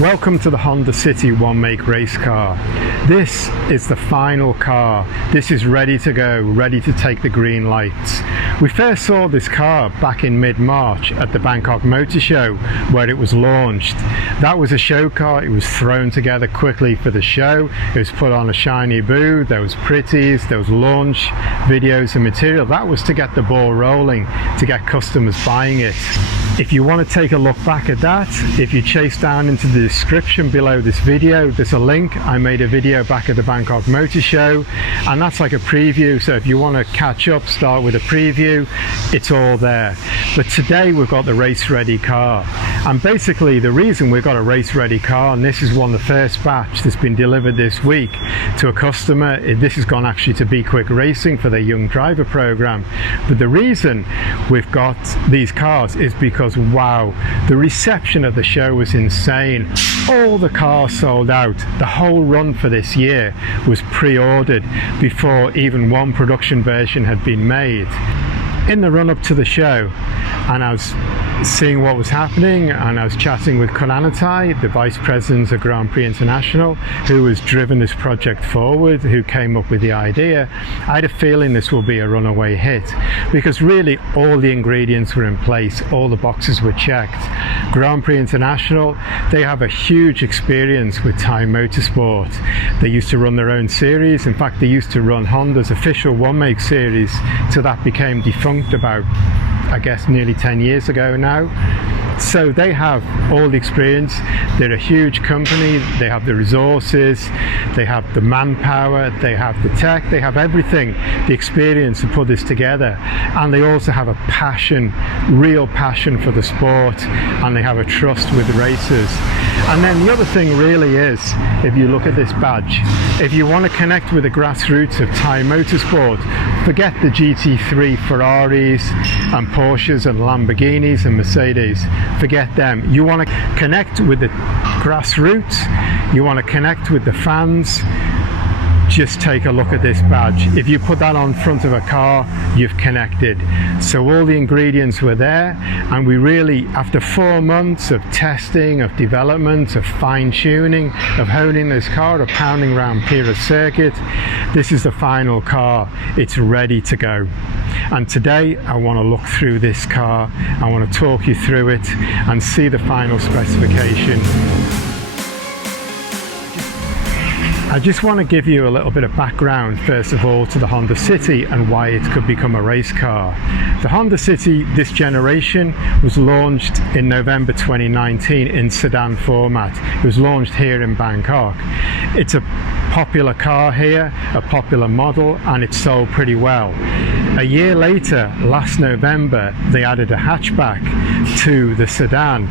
Welcome to the Honda City One Make race car. This is the final car. This is ready to go, ready to take the green lights. We first saw this car back in mid-March at the Bangkok Motor Show where it was launched. That was a show car. It was thrown together quickly for the show. It was put on a shiny booth. There was pretties, there was launch videos and material. That was to get the ball rolling, to get customers buying it. If you want to take a look back at that, if you chase down into the description below this video, there's a link. I made a video back at the Bangkok Motor Show, and that's like a preview. So if you want to catch up, start with a preview, it's all there. But today we've got the race ready car. And basically the reason we've got a race ready car, and this is one of the first batch that's been delivered this week to a customer, this has gone actually to Be Quick Racing for their young driver program. But the reason we've got these cars is because wow, the reception of the show was insane. All the cars sold out. The whole run for this year was pre-ordered before even one production version had been made. In the run up to the show, and I was seeing what was happening, and I was chatting with Kunanatai, the Vice President of Grand Prix International, who has driven this project forward, who came up with the idea. I had a feeling this will be a runaway hit because really all the ingredients were in place, all the boxes were checked. Grand Prix International, they have a huge experience with Thai motorsport. They used to run their own series. In fact, they used to run Honda's official One Make series till that became defunct about, I guess, nearly 10 years ago now. So they have all the experience. They're a huge company. They have the resources, they have the manpower, they have the tech, they have everything, the experience to put this together. And they also have a passion, real passion for the sport, and they have a trust with the racers. And then the other thing really is, if you look at this badge, if you want to connect with the grassroots of Thai motorsport, forget the GT3 Ferraris and Porsches and Lamborghinis and Mercedes. Forget them. You want to connect with the grassroots, you want to connect with the fans. Just take a look at this badge. If you put that on front of a car, you've connected. So all the ingredients were there, and we really, after 4 months of testing, of development, of fine-tuning, of honing this car, of pounding around Pira circuit, this is the final car. It's ready to go. And today I want to look through this car. I want to talk you through it and see the final specification. I just want to give you a little bit of background first of all to the Honda City and why it could become a race car. The Honda City this generation was launched in November 2019 in sedan format. It was launched here in Bangkok. It's a popular car here, a popular model, and it sold pretty well. A year later, last November, they added a hatchback to the sedan,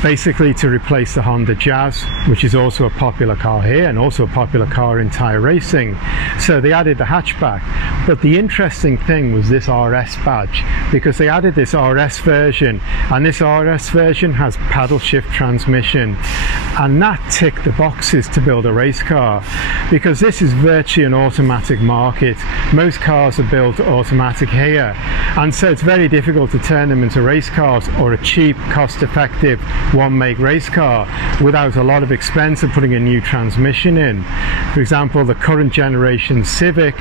basically to replace the Honda Jazz, which is also a popular car here and also a popular car in Thai racing. So they added the hatchback. But the interesting thing was this RS badge, because they added this RS version, and this RS version has paddle shift transmission, and that ticked the boxes to build a race car, because this is virtually an automatic market. Most cars are built automatic here, and so it's very difficult to turn them into race cars or a cheap, cost-effective one-make race car without a lot of expense of putting a new transmission in. For example, the current generation Civic,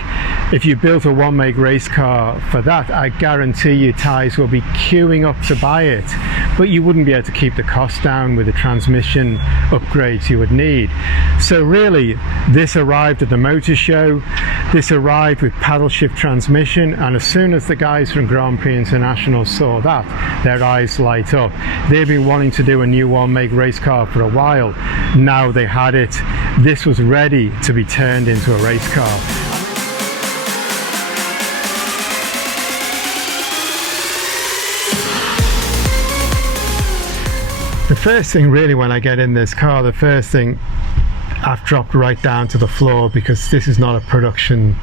if you built a one-make race car for that, I guarantee you Thais will be queuing up to buy it, but you wouldn't be able to keep the cost down with the transmission upgrades you would need. So really, this arrived at the motor show. This arrived with paddle shift transmission, and as soon as the guys from Grand Prix International saw that, their eyes light up. They've been wanting to do a new one-make race car for a while. Now they had it. This was ready to be turned into a race car. The first thing really when I get in this car, the first thing, I've dropped right down to the floor because this is not a production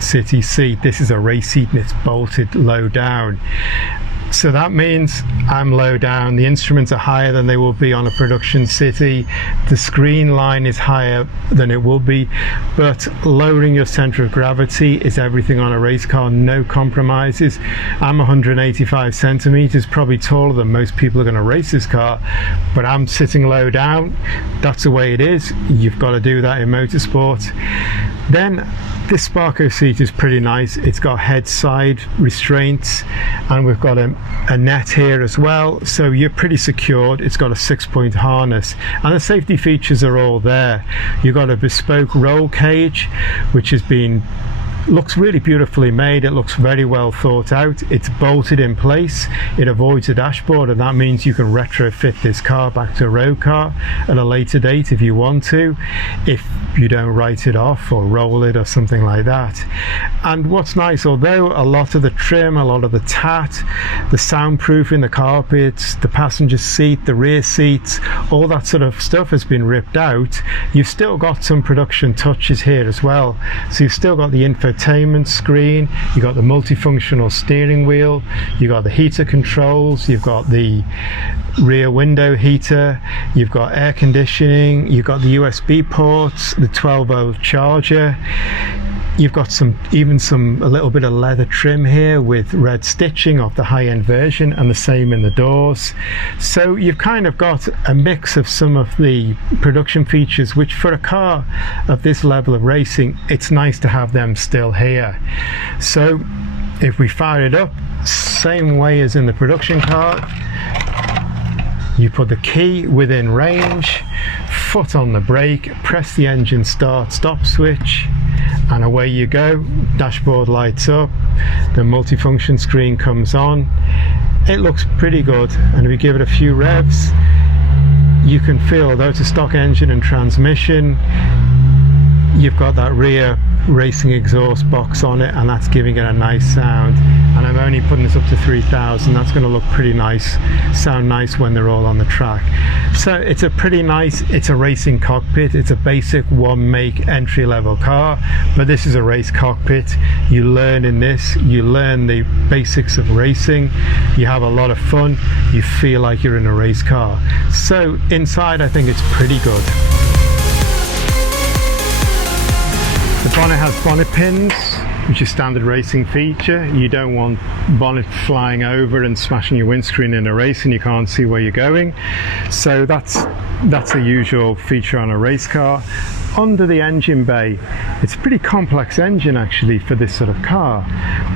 City seat. This is a race seat and it's bolted low down. So that means I'm low down, the instruments are higher than they will be on a production city, the screen line is higher than it will be, but lowering your center of gravity is everything on a race car, no compromises. I'm 185 centimeters, probably taller than most people are going to race this car, but I'm sitting low down. That's the way it is. You've got to do that in motorsport. Then this Sparco seat is pretty nice. It's got head side restraints, and we've got a net here as well, so you're pretty secured. It's got a 6-point harness, and the safety features are all there. You've got a bespoke roll cage, which has been looks really beautifully made. It looks very well thought out. It's bolted in place. It avoids a dashboard, and that means you can retrofit this car back to a road car at a later date if you want to, if you don't write it off or roll it or something like that. And what's nice, although a lot of the trim, a lot of the tat, the soundproofing, the carpets, the passenger seat, the rear seats, all that sort of stuff has been ripped out, you've still got some production touches here as well. So you've still got the infotainment screen, you've got the multifunctional steering wheel, you've got the heater controls, you've got the rear window heater, you've got air conditioning, you've got the USB ports, the 12-volt charger. You've got a little bit of leather trim here with red stitching of the high-end version, and the same in the doors. So you've kind of got a mix of some of the production features, which for a car of this level of racing, it's nice to have them still here. So if we fire it up, same way as in the production car, you put the key within range, foot on the brake, press the engine start stop switch, and away you go. Dashboard lights up, the multifunction screen comes on. It looks pretty good, and if you give it a few revs, you can feel, although it's a stock engine and transmission, you've got that rear racing exhaust box on it, and that's giving it a nice sound. And I'm only putting this up to 3,000. That's going to look pretty nice, sound nice when they're all on the track. So it's a pretty nice, it's a racing cockpit. It's a basic one make entry level car, but this is a race cockpit. You learn in this, you learn the basics of racing, you have a lot of fun, you feel like you're in a race car. So inside I think it's pretty good. The bonnet has bonnet pins, which is standard racing feature. You don't want bonnet flying over and smashing your windscreen in a race and you can't see where you're going. So that's a usual feature on a race car. Under the engine bay, it's a pretty complex engine actually for this sort of car,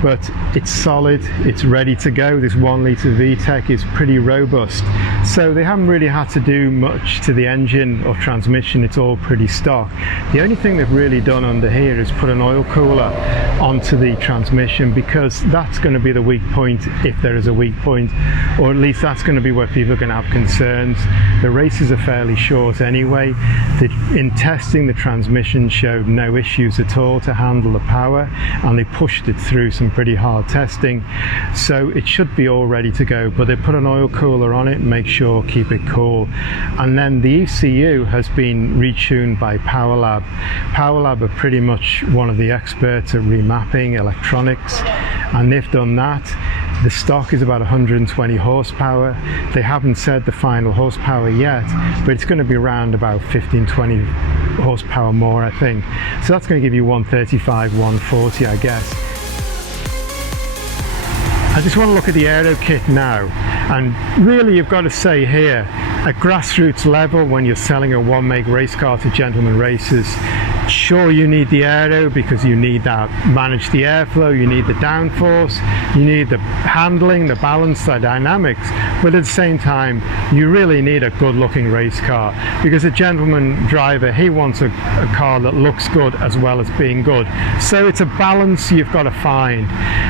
but it's solid, it's ready to go. This 1 litre VTEC is pretty robust, so they haven't really had to do much to the engine or transmission. It's all pretty stock. The only thing they've really done under here is put an oil cooler onto the transmission, because that's going to be the weak point, if there is a weak point, or at least that's going to be where people are going to have concerns. The races are fairly short anyway. In testing, the transmission showed no issues at all to handle the power, and they pushed it through some pretty hard testing, so it should be all ready to go. But they put an oil cooler on it, make sure, keep it cool. And then the ECU has been retuned by PowerLab. PowerLab are pretty much one of the experts at remapping electronics, and they've done that. The stock is about 120 horsepower. They haven't said the final horsepower yet, but it's going to be around about 15-20 horsepower more, I think. So that's going to give you 135, 140, I guess. I just want to look at the aero kit now, and really you've got to say here, at grassroots level, when you're selling a one make race car to gentleman racers, sure, you need the aero because you need that, manage the airflow, you need the downforce, you need the handling, the balance, the dynamics, but at the same time you really need a good looking race car, because a gentleman driver, he wants a car that looks good as well as being good. So it's a balance you've got to find.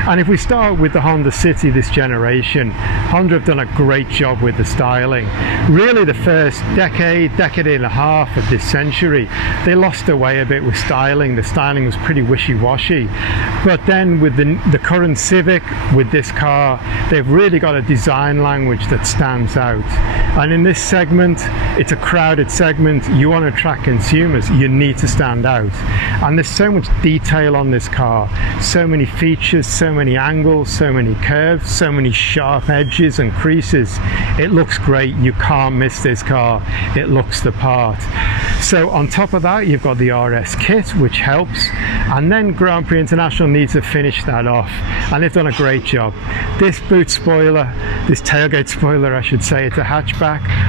And if we start with the Honda City this generation, Honda have done a great job with the styling. Really the first decade and a half of this century, they lost their way a bit with styling. The styling was pretty wishy-washy, but then with the current Civic, with this car, they've really got a design language that stands out. And in this segment, it's a crowded segment, you want to attract consumers, you need to stand out. And there's so much detail on this car, so many features, so many angles, so many curves, so many sharp edges and creases. It looks great, you can't miss this car, it looks the part. So on top of that, you've got the RS kit, which helps, and then Grand Prix International needs to finish that off, and they've done a great job. This boot spoiler, this tailgate spoiler I should say, it's a hatchback.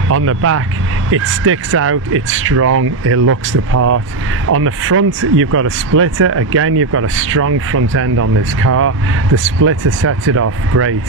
On the back, it sticks out, it's strong, it looks the part. On the front, you've got a splitter. Again, you've got a strong front end on this car. The splitter sets it off great,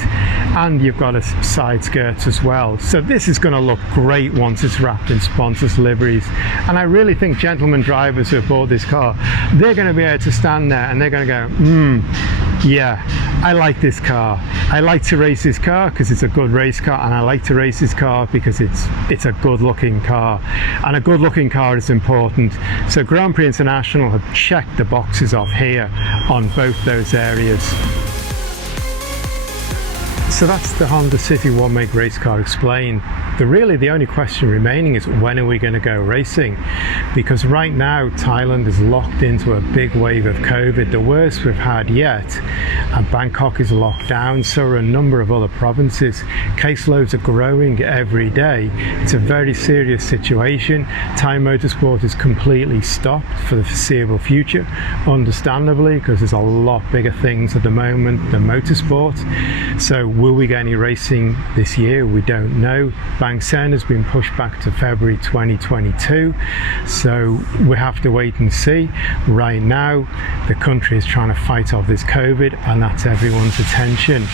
and you've got a side skirts as well. So this is going to look great once it's wrapped in sponsors liveries. And I really think gentlemen drivers who have bought this car, they're going to be able to stand there and they're going to go, yeah, I like this car. I like to race this car because it's a good race car, and I like to race this car because it's a good looking car, and a good looking car is important. So Grand Prix International have checked the boxes off here on both those areas. So that's the Honda City One Make race car explained. Really the only question remaining is, when are we going to go racing? Because right now Thailand is locked into a big wave of COVID, the worst we've had yet, and Bangkok is locked down, so are a number of other provinces. Caseloads are growing every day. It's a very serious situation. Thai motorsport is completely stopped for the foreseeable future, understandably, because there's a lot bigger things at the moment than motorsport. So will we get any racing this year? We don't know. Bang Sen has been pushed back to February 2022, so we have to wait and see. Right now the country is trying to fight off this COVID, and that's everyone's attention.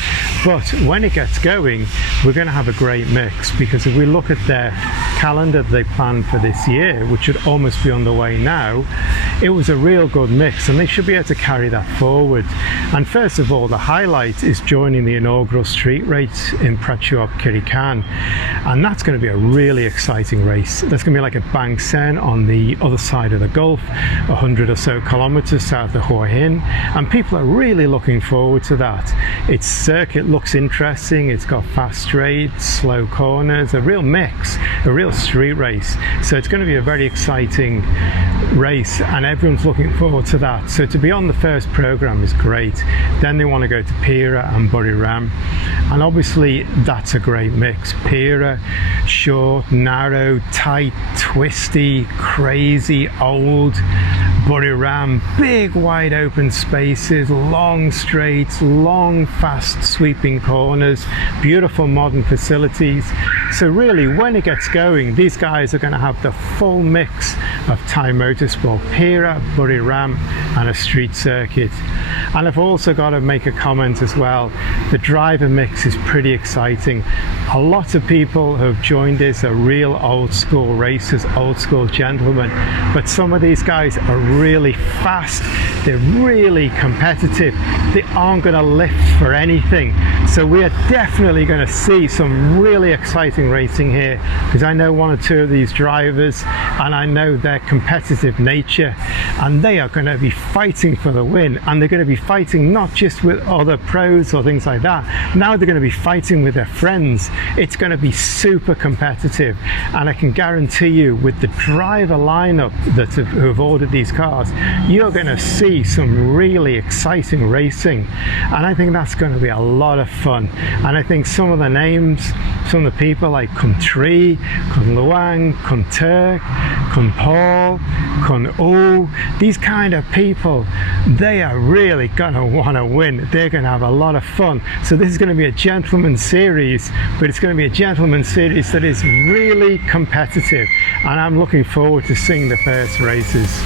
But when it gets going, we're going to have a great mix, because if we look at their calendar they planned for this year, which should almost be underway now, it was a real good mix, and they should be able to carry that forward. And first of all, the highlight is joining the inaugural street race in Prachuap, Kirikan, and that's going to be a really exciting race. That's going to be like a Bang Sen on the other side of the Gulf, 100 or so kilometers south of Hua Hin, and people are really looking forward to that. Its circuit looks interesting, it's got fast straights, slow corners, a real mix, a real street race. So it's going to be a very exciting race, and everyone's looking forward to that. So to be on the first program is great. Then they want to go to Pira and Buriram, and obviously that's a great mix. Pira, short, narrow, tight, twisty, crazy, old. Buriram, big wide open spaces, long straights, long fast sweeping corners, beautiful modern facilities. So really, when it gets going, these guys are going to have the full mix of Thai motorsport, Pira, Buriram, and a street circuit. And I've also got to make a comment as well. The driver mix is pretty exciting. A lot of people who have joined this are real old school racers, old school gentlemen, but some of these guys are really fast, they're really competitive, they aren't going to lift for anything. So we are definitely going to see some really exciting racing here, because I know one or two of these drivers and I know their competitive nature, and they are going to be fighting for the win, and they're going to be fighting not just with other pros or things like that. Now they're going to be fighting with their friends. It's going to be super competitive, and I can guarantee you, with the driver lineup who have ordered these cars, you're going to see some really exciting racing, and I think that's going to be a lot of fun. And I think some of the names, some of the people like Kun Tri, Kun Luang, Kun Turk, Kun Paul, Kun U, these kind of people, they are really going to want to win. They're going to have a lot of fun. So this is going to be a gentleman series, but it's going to be a gentleman series that is really competitive, and I'm looking forward to seeing the first races.